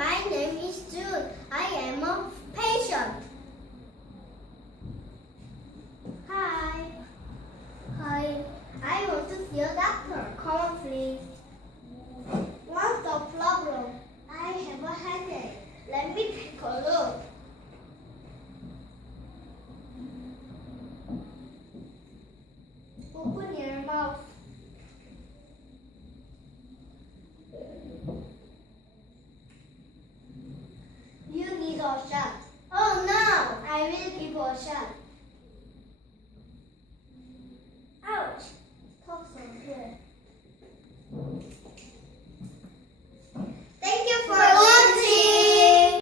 my name is June. I am a patient. Hi. Hi. I want to see a doctor. Come on, please. What's the problem? I have a headache. Let me take a look. Open your mouth. You need a shot. Oh no! I will give you a shot.